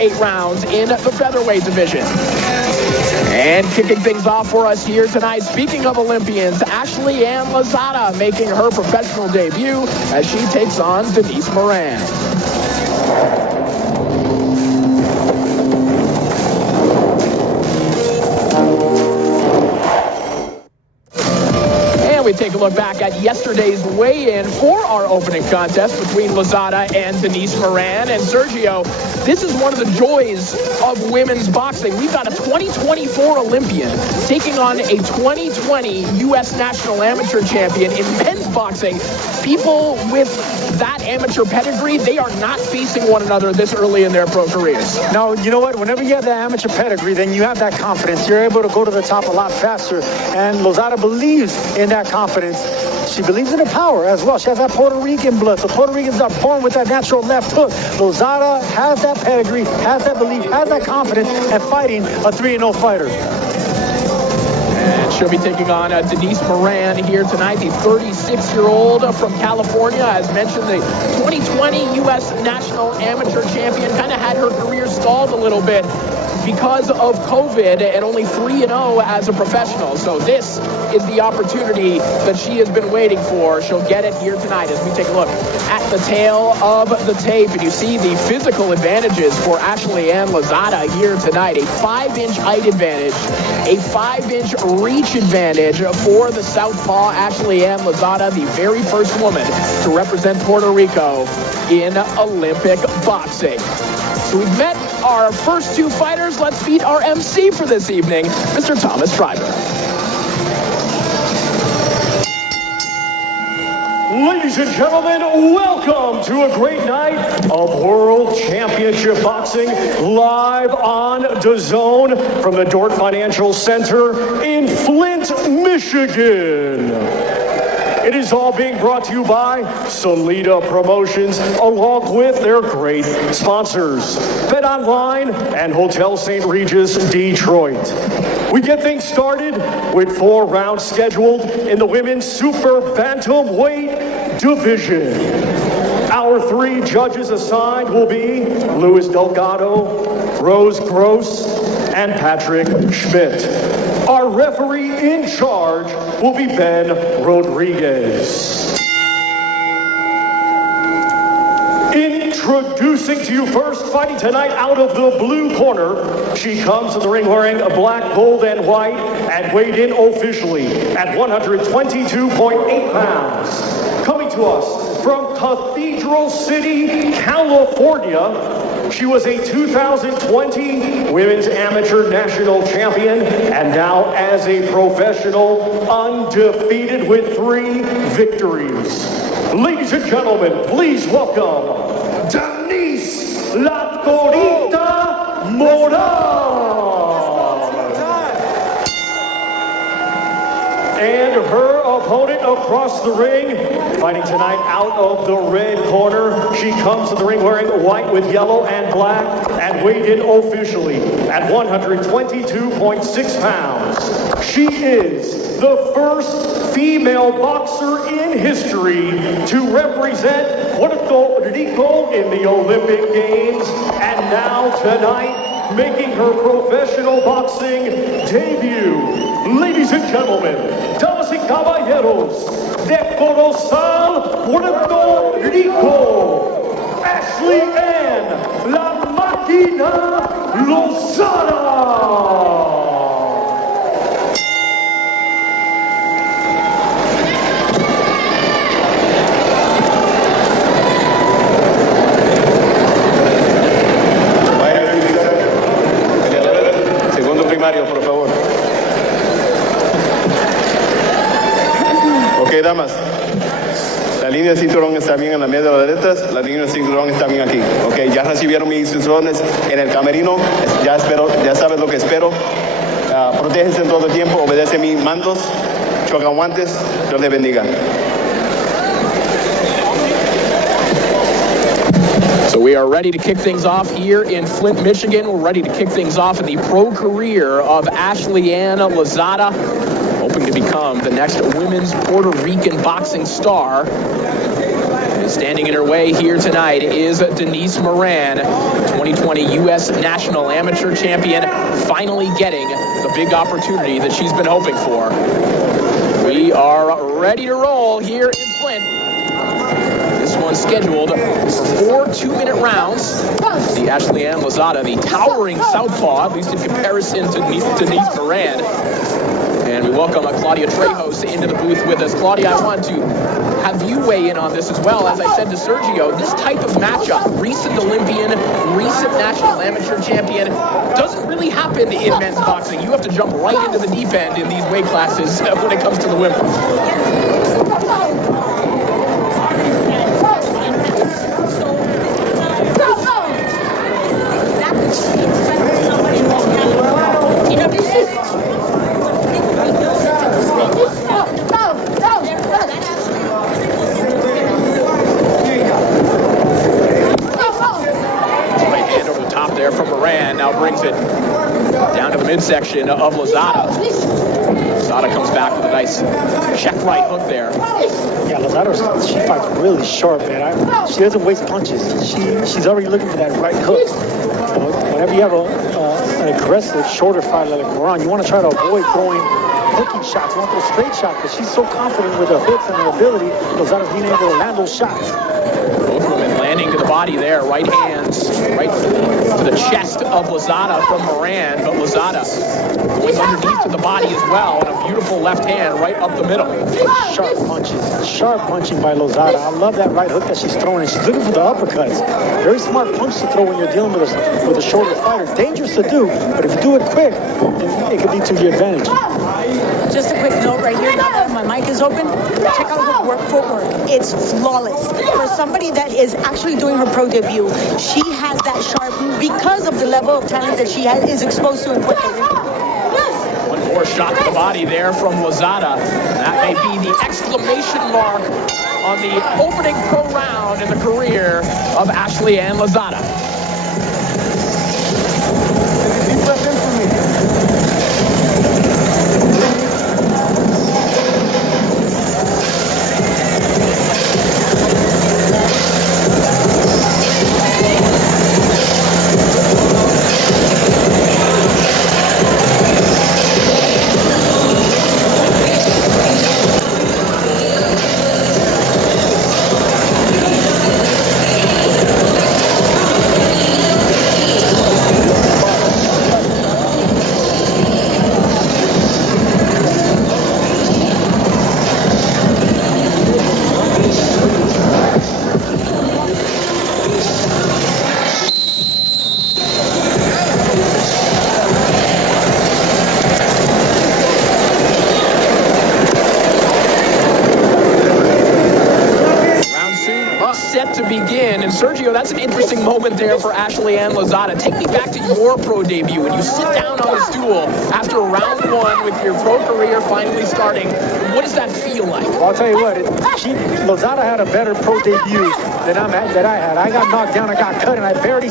8 rounds in the featherweight division. And kicking things off for us here tonight, speaking of Olympians, Ashleyann Lozada making her professional debut as she takes on Denise Moran. We take a look back at yesterday's weigh-in for our opening contest between Lozada and Denise Moran. And Sergio, this is one of the joys of women's boxing. We've got a 2024 Olympian taking on a 2020 U.S. National Amateur Champion in men's boxing. People with that amateur pedigree, they are not facing one another this early in their pro careers. No, you know what? Whenever you have that amateur pedigree, then you have that confidence. You're able to go to the top a lot faster. And Lozada believes in that confidence. She believes in her power as well. She has that Puerto Rican blood. So Puerto Ricans are born with that natural left hook. Lozada has that pedigree, has that belief, has that confidence, and fighting a 3-0 fighter. And she'll be taking on Denise Moran here tonight, the 36-year-old from California. As mentioned, the 2020 U.S. National Amateur Champion kind of had her career stalled a little bit because of COVID, and only 3-0 as a professional. So this is the opportunity that she has been waiting for. She'll get it here tonight as we take a look at the tail of the tape. And you see the physical advantages for Ashleyann Lozada here tonight. A 5-inch height advantage, a 5-inch reach advantage for the southpaw Ashleyann Lozada, the very first woman to represent Puerto Rico in Olympic boxing. So we've met our first 2 fighters. Let's meet our MC for this evening, Mr. Thomas Schreiber. Ladies and gentlemen, welcome to a great night of World Championship Boxing live on DAZN from the Dort Financial Center in Flint, Michigan. It is all being brought to you by Salida Promotions, along with their great sponsors, Bet Online and Hotel St. Regis, Detroit. We get things started with 4 rounds scheduled in the women's super bantamweight division. Our 3 judges assigned will be Luis Delgado, Rose Gross, and Patrick Schmidt. Our referee in charge will be Ben Rodriguez. Introducing to you first, fighting tonight out of the blue corner. She comes to the ring wearing a black, gold, and white, and weighed in officially at 122.8 pounds. Coming to us from Cathedral City, California, she was a 2020 Women's Amateur National Champion, and now as a professional, undefeated with 3 victories. Ladies and gentlemen, please welcome Denise La Corita Moran. And her opponent across the ring, fighting tonight out of the red corner. She comes to the ring wearing white with yellow and black, and weighed in officially at 122.6 pounds. She is the first female boxer in history to represent Puerto Rico in the Olympic Games, and now tonight making her professional boxing debut. Ladies and gentlemen, damas y caballeros, de Corozal, Puerto Rico, Ashleyann La Máquina Lozada. Por favor. Ok, damas. La línea de cinturón está bien en la media de las letras. La línea de cinturón está bien aquí. Ok, ya recibieron mis instrucciones en el camerino. Ya sabes lo que espero. Protéjense todo el tiempo. Obedece mis mandos. Chocan guantes. Dios les bendiga. So we are ready to kick things off here in Flint, Michigan. We're ready to kick things off in the pro career of Ashleyann Lozada, hoping to become the next women's Puerto Rican boxing star. Standing in her way here tonight is Denise Moran, 2020 U.S. National Amateur Champion, finally getting the big opportunity that she's been hoping for. We are ready to roll here in Flint. This one's scheduled for 4 2-minute rounds. The Ashleyann Lozada, the towering southpaw, at least in comparison to Denise Moran. And we welcome Claudia Trejos into the booth with us. Claudia, I want to have you weigh in on this as well. As I said to Sergio, this type of matchup, recent Olympian, recent national amateur champion, doesn't really happen in men's boxing. You have to jump right into the deep end in these weight classes when it comes to the women. Now brings it down to the midsection of Lozada. Lozada comes back with a nice check right hook there. Yeah, Lozada, she fights really sharp, man. She doesn't waste punches. She's already looking for that right hook. Whenever you have an aggressive, shorter fighter like Moran, you want to try to avoid throwing hooking shots. You want those straight shots, but she's so confident with her hooks and her ability. Lozada's being able to land those shots. Both women landing to the body there, right hands, right to the chest of Lozada from Moran, but Lozada going underneath to the body as well, and a beautiful left hand right up the middle. Sharp punching by Lozada. I love that right hook that she's throwing, and she's looking for the uppercuts. Very smart punch to throw when you're dealing with a shorter fighter. Dangerous to do, but if you do it quick, it could be to your advantage. Just a quick note right here, now that my mic is open, check out her footwork. It's flawless. For somebody that is actually doing her pro debut, she has that sharp because of the level of talent that she is exposed to in Puerto Rico. One more shot to the body there from Lozada. That may be the exclamation mark on the opening pro round in the career of Ashleyann Lozada. Set to begin, and Sergio, that's an interesting moment there for Ashleyann Lozada. Take me back to your pro debut, and you sit down on the stool after round one with your pro career finally starting. What does that feel like? Well, I'll tell you what, Lozada had a better pro debut than I had. I got knocked down, I got cut, and I barely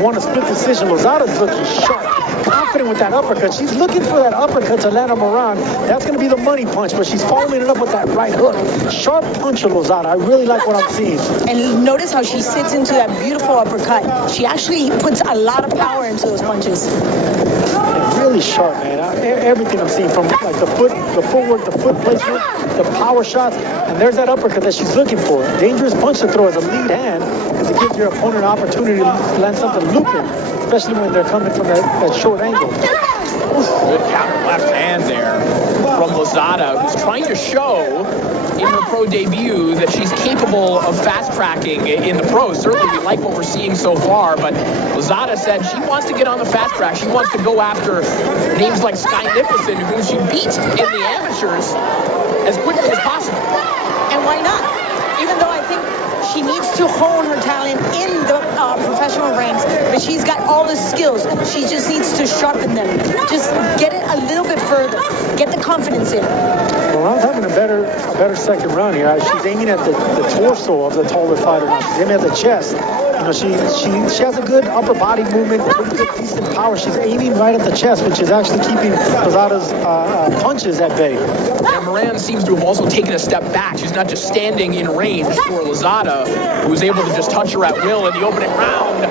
won a split decision. Lozada's looking sharp, confident with that uppercut. She's looking for that uppercut to land on Moran. That's going to be the money punch, but she's following it up with that right hook. Sharp punch of Lozada. I really like what I'm seeing. And notice how she sits into that beautiful uppercut. She actually puts a lot of power into those punches. Yeah, really sharp, man. Everything I'm seeing from like the footwork, the foot placement, the power shots, and there's that uppercut that she's looking for. Dangerous punch to throw as a lead hand, because it gives your opponent an opportunity to land something looping, especially when they're coming from that short angle. Good counter left hand there from Lozada, who's trying to show in her pro debut that she's capable of fast-tracking in the pros. Certainly we like what we're seeing so far, but Lozada said she wants to get on the fast track. She wants to go after names like Sky Nicholson, who she beat in the amateurs, as quickly as possible. And why not? Even though I think she needs to hone her talent in the professional ranks, but she's got all the skills. She just needs to sharpen them. Just get it a little bit further. Get the confidence in. Moran's having a better second round here. She's aiming at the torso of the taller fighter now. She's aiming at the chest. You know, she has a good upper body movement, pretty good decent power. She's aiming right at the chest, which is actually keeping Lozada's punches at bay. And Moran seems to have also taken a step back. She's not just standing in range for Lozada, who was able to just touch her at will in the opening round.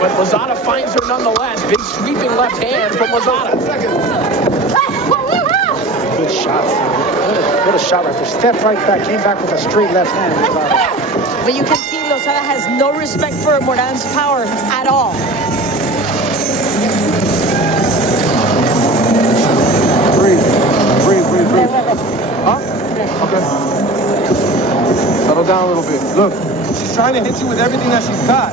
But Lozada finds her nonetheless. Big sweeping left hand from Lozada. Good shot. What a shot right there. Stepped right back, came back with a straight left hand. But you can see Lozada has no respect for Moran's power at all. Breathe. Huh? Okay. Settle down a little bit. Look, she's trying to hit you with everything that she's got.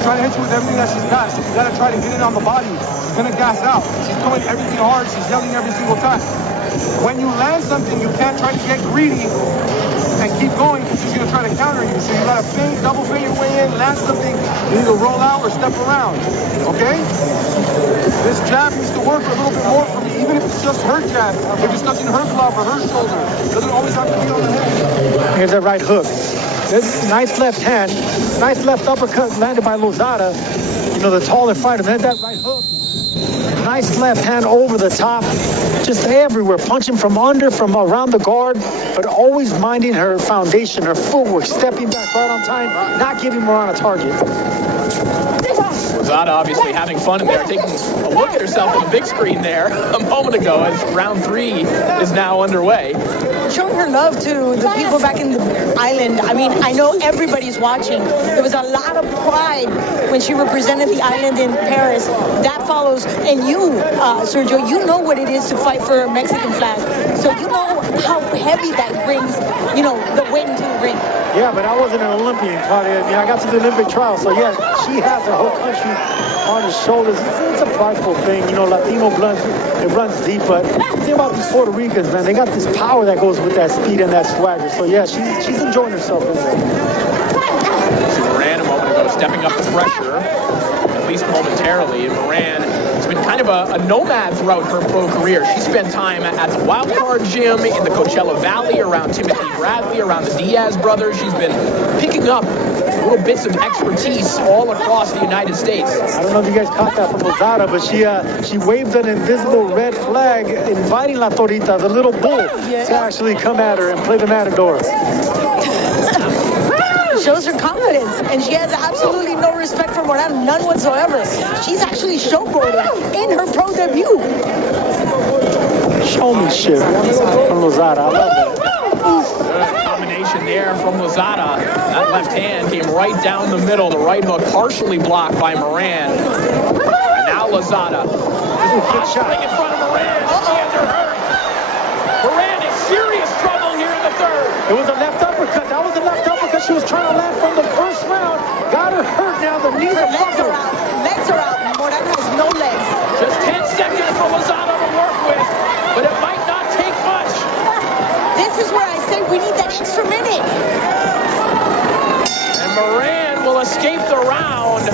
So you gotta try to hit it on the body. She's gonna gas out. She's doing everything hard. She's yelling every single time. When you land something, you can't try to get greedy and keep going because she's gonna try to counter you. So you gotta feint, double feint your way in, land something. You either roll out or step around. Okay? This jab needs to work a little bit more for me, even if it's just her jab. If it's touching her glove or her shoulder, it doesn't always have to be on the head. Here's that right hook. Nice left hand, nice left uppercut landed by Lozada. You know, the taller fighter. Then that right hook. Nice left hand over the top, just everywhere, punching from under, from around the guard, but always minding her foundation, her footwork, stepping back right on time, not giving Moran a target. Lozada obviously having fun in there, taking a look at herself on the big screen there a moment ago as round 3 is now underway. Showing her love to the people back in the island. I mean, I know everybody's watching. There was a lot of pride when she represented the island in Paris. That follows, and you, Sergio, you know what it is to fight for a Mexican flag. So you know how heavy that brings, you know, the wind to the ring. Yeah, but I wasn't an Olympian, Claudia. I got to the Olympic trial, so yeah, she has her whole country on her shoulders. It's a prideful thing, you know, Latino blood, it runs deep, but the thing about these Puerto Ricans, man, they got this power that goes with that speed and that swagger. So yeah, she's enjoying herself in there. Moran a moment ago stepping up the pressure, at least momentarily, and Moran has been kind of a nomad throughout her pro career. She spent time at the Wildcard Gym, in the Coachella Valley, around Timothy Bradley, around the Diaz brothers. She's been picking up little bits of expertise all across the United States. I don't know if you guys caught that from Lozada, but she waved an invisible red flag inviting La Torita, the little bull, to actually come at her and play the matador. Shows her confidence, and she has absolutely no respect for Moran, none whatsoever. She's actually showboating in her pro debut. Showmanship from Lozada. I love that. Good combination there from Lozada. That left hand came right down the middle. The right hook partially blocked by Moran. And now Lozada. Good shot in front of Moran. She has her hurt. Moran in serious trouble here in the third. It was a left uppercut. That was a left uppercut she was trying to land from the first round. Got her hurt now. The knees are legs are out. Legs are out. Moran has no legs. Just 10 seconds for Lozada to work with, but it might not take much. This is where I say we need that extra minute. And Moran will escape the round.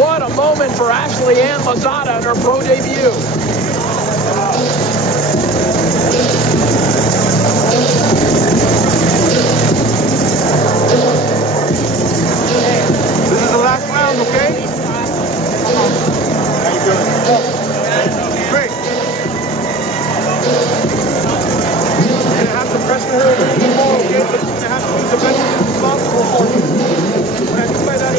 What a moment for Ashleyann Lozada in her pro debut. This is the last round, okay? How you doing? Great. You're gonna have to pressure her with the ball, okay? But you're gonna have to be defensively responsible for you. When I do by that,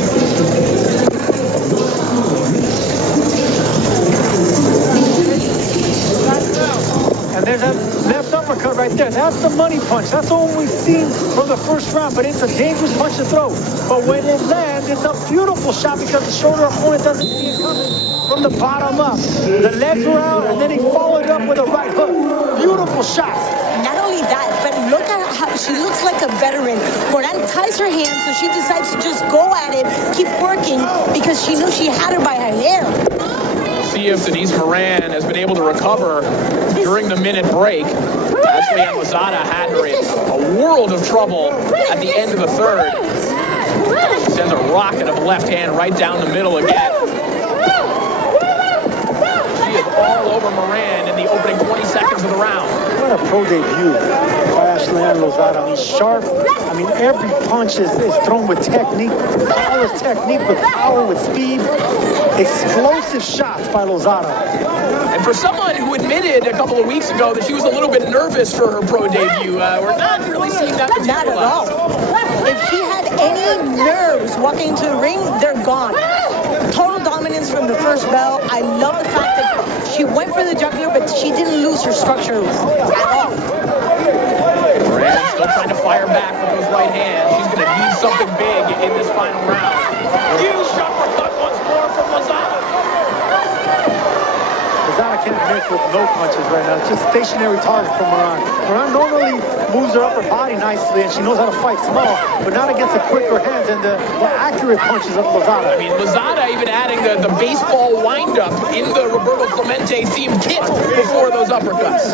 And there's that left uppercut right there. That's the money punch. That's the one we've seen from the first round, but it's a dangerous punch to throw. But when it lands, it's a beautiful shot because the shoulder opponent doesn't see it coming from the bottom up. The legs were out, and then he followed up with a right hook. Beautiful shot. Not only that, but look at how she looks like a veteran. Moran ties her hands, so she decides to just go at it, keep working, because she knew she had her by her hair. See if Denise Moran has been able to recover during the minute break. Ashleyann Lozada had her in a world of trouble at the end of the third. She sends a rocket of a left hand right down the middle again. She is all over Moran in the opening 20 seconds of the round. What a pro debut by Ashleyann Lozada. I mean, sharp. I mean, every punch is thrown with technique. Flawless technique, with power, with speed. Explosive shots by Lozada. And for someone who admitted a couple of weeks ago that she was a little bit nervous for her pro debut, we're not really seeing that Not at all. If she had any nerves walking into the ring, they're gone. Total dominance from the first bell. I love the fact that she went for the jugular, but she didn't lose her structure at all. Moran still trying to fire back with those right hands. She's going to need something big in this final round. Huge uppercut once more from Lozada. Lozada can't miss with no punches right now. Just stationary target from Moran. Moran normally moves her upper body nicely, and she knows how to fight small, but not against the quicker hands and the accurate punches of Lozada. I mean, Lozada even adding the baseball windup in the Roberto Clemente themed kit before those uppercuts.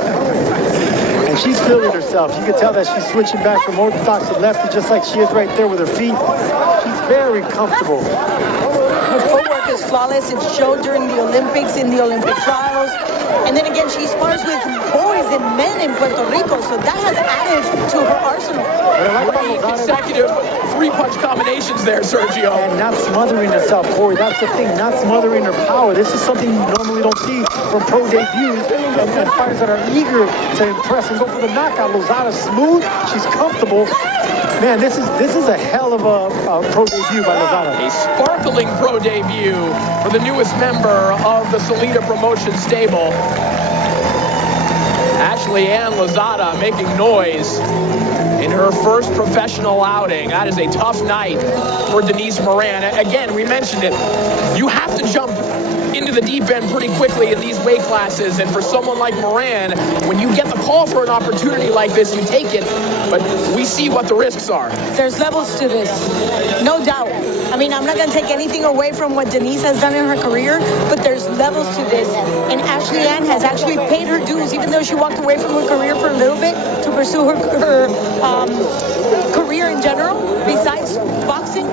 And she's feeling herself. You can tell that she's switching back from orthodox to lefty, just like she is right there with her feet. She's very comfortable. Her footwork is flawless. It showed during the Olympics, in the Olympic trials. And then again, she spars with boys and men in Puerto Rico, so that has added to her arsenal. Three consecutive three-punch combinations there, Sergio. And not smothering herself, Corey. That's the thing, not smothering her power. This is something you normally don't see from pro debuts and fighters that are eager to impress and go for the knockout. Lozada's smooth. She's comfortable. Man, this is a hell of a pro debut by Lozada. A sparkling pro debut for the newest member of the Salida Promotion stable. Ashleyann Lozada making noise in her first professional outing. That is a tough night for Denise Moran. Again, we mentioned it. You have to jump into the deep end pretty quickly in these weight classes, and for someone like Moran, when you get the call for an opportunity like this, you take it, but we see what the risks are. There's levels to this, no doubt. I mean, I'm not going to take anything away from what Denise has done in her career, but there's levels to this, and Ashleyann has actually paid her dues, even though she walked away from her career for a little bit to pursue her career in general, besides boxing,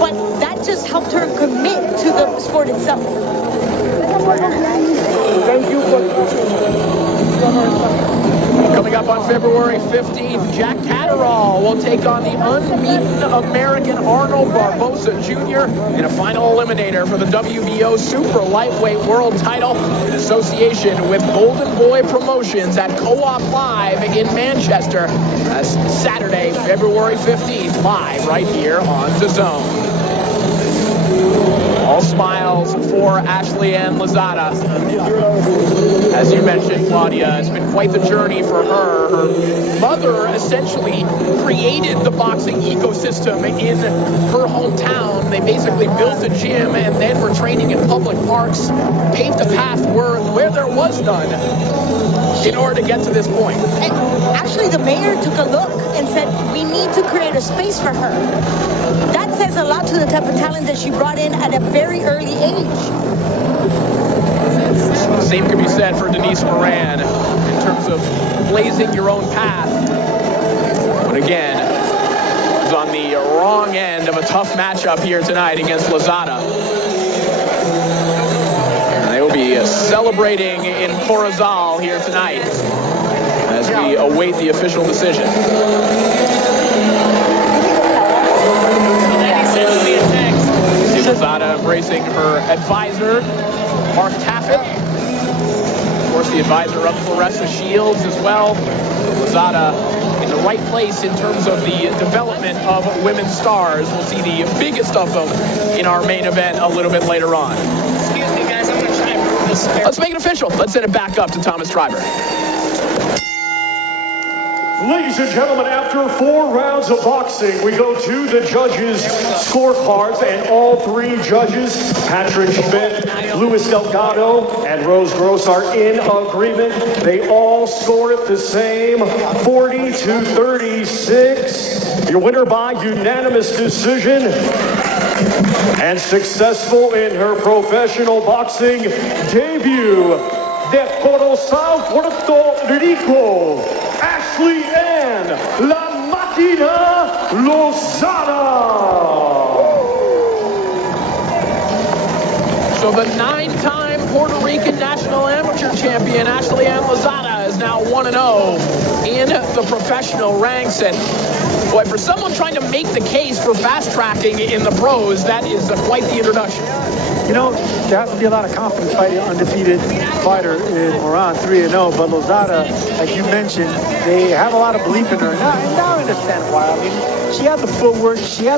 but that just helped her commit to the sport itself. Thank you Coming up on February 15th, Jack Catterall will take on the unbeaten American Arnold Barbosa Jr. in a final eliminator for the WBO Super Lightweight World Title in association with Golden Boy Promotions at Co-op Live in Manchester. That's Saturday, February 15th, live right here on DAZN. All smiles for Ashleyann Lozada. As you mentioned, Claudia, it's been quite the journey for her. Her mother essentially created the boxing ecosystem in her hometown. They basically built a gym and then were training in public parks, paved a path where there was none in order to get to this point. And actually, the mayor took a look and said, we need to create a space for her. That says a lot to the type of talent that she brought in at a very early age. Same can be said for Denise Moran in terms of blazing your own path. But again, is on the wrong end of a tough matchup here tonight against Lozada. And they will be celebrating in Corozal here tonight as we await the official decision. Lozada embracing her advisor, Mark Taffet. Of course, the advisor of Clarissa Shields as well. Lozada in the right place in terms of the development of women's stars. We'll see the biggest of them in our main event a little bit later on. Excuse me, guys. I'm going to try and prove this. Let's make it official. Let's send it back up to Thomas Treiber. Ladies and gentlemen, after 4 rounds of boxing, we go to the judges' scorecards, and all 3 judges, Patrick Schmidt, Luis Delgado, and Rose Gross, are in agreement. They all score it the same, 40-36. Your winner by unanimous decision, and successful in her professional boxing debut, de Corozal, Puerto Rico, Ashleyann La Máquina Lozada. So the 9-time Puerto Rican national amateur champion Ashleyann Lozada is now 1-0 in the professional ranks. And boy, for someone trying to make the case for fast-tracking in the pros, that is quite the introduction. You know, there has to be a lot of confidence fighting an undefeated fighter in Moran, 3-0. But Lozada, like you mentioned, they have a lot of belief in her. Now I understand why. I mean, she had the footwork, she had